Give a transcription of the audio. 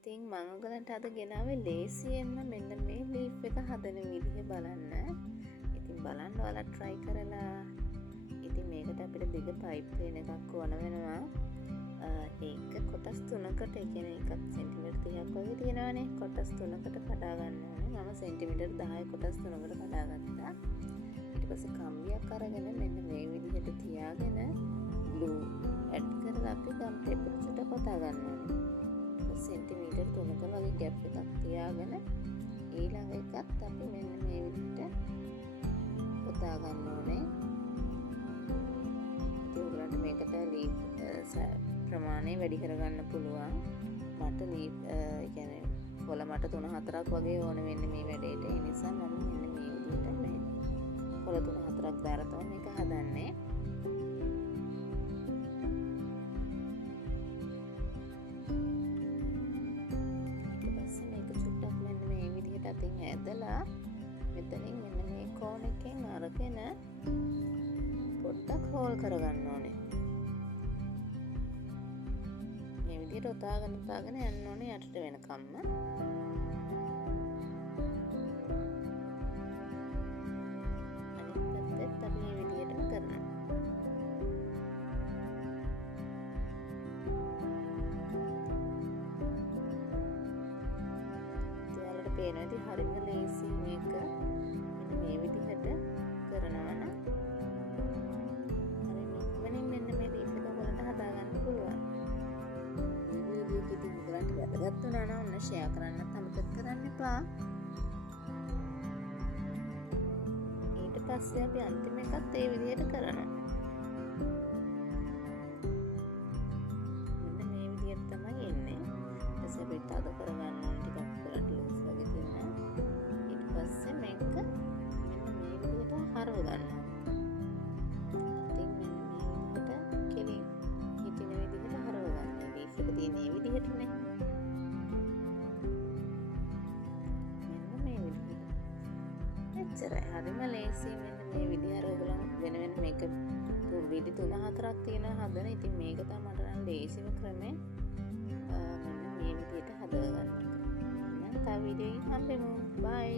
ඉතින් මම ඔයගලන්ට අද ගෙනාවේ ලේසියෙන්ම මෙන්න මේ ලීෆ් එක හදන විදිහ බලන්න. ඉතින් බලන්න ඔයාලා try කරලා. ඉතින් මේකට අපිට දිග පයිප් ප්ලේන් එකක් ඕන වෙනවා. ඒක කොටස් 3කට, ඒ කියන්නේ එකක් සෙන්ටිමීටර් 30ක් වගේ තියෙනවානේ. කොටස් 3කට කඩා ගන්න ඕනේ. මම සෙන්ටිමීටර් 10 කොටස් 3කට කඩාගත්තා. ඊට පස්සේ කම්බියක් අරගෙන මෙන්න මේ විදිහට තියාගෙන glue ඇඩ් කරලා අපි ගම් ටේප් එක චුට්ටක් කොටා ගන්න ඕනේ. සෙන්ටිමීටර් 3ක වගේ ගැප් එකක් තියාගෙන ඊළඟ එකත් අපි මෙන්න මේ විදිහට කොටා ගන්න ඕනේ. ඉතින් ඔයගලන්ට මේකට ලීෆ් ප්‍රමාණය වැඩි කරගන්න පුළුවන්. මට ලීෆ් කියන්නේ කොළ මට 3-4ක් වගේ ඕන වෙන්නේ මේ වැඩේට. ඒ නිසා මම මෙන්න මේ විදිහට මේ කොළ 3-4ක් දාලා තමයි මේක හදන්නේ. අතින් ඇදලා මෙතනින් මෙන්න මේ කෝණ එකෙන් අරගෙන පොඩ්ඩක් හෝල් කරගන්න ඕනේ. මේ විදිහට උතාගෙන යන්න ඕනේ යටට වෙනකම්ම. අනිත් පැත්තත් අපි මේ විදිහටම කරනවා. පේනවාද හරිම ලේසි මේක. මෙන්න මේ විදිහට කරනවා නම් හරිම ඉක්මනින් මෙන්න මේ ලීෆ් එක ඔයගලන්ට හදා ගන්න පුළුවන්. මේ වීඩියෝ එක ඉතින් ඔයගලන්ට වැදගත් වුණා නම් ඔන්න ෂෙයා කරන්නත් අමතක කරන්න එපා. ඊට පස්සේ අපි අන්තිම එකත් ඒ විදිහට කරනවා. මෙන්න මේ විදිහට තමයි එන්නේ. ඊට පස්සේ අපි තද කරගන්න ටිකක් පස්සේ මේක මෙන්න මේ විදිහට හරව ගන්නවා. ඉතින් මෙන්න මේ විදිහට කෙලින් හිටින විදිහට හරව ගන්න. ලීෆ් එක තියෙන මේ විදිහටනේ. මෙන්න මේ විදිහට. එච්චරයි. හරිම ලේසි. මෙන්න මේ විදිහ අර ඔයගොල්ලෝ වෙන මේක විදි 3-4ක් තියෙනවා හදන. ඉතින් මේක තමයි මට නම් ලේසිම ක්‍රමේ. මෙන්න මේ විදිහට හදා ගන්න. එහෙනම් තව වීඩියෝ එකකින් හම්බෙමු. බයි.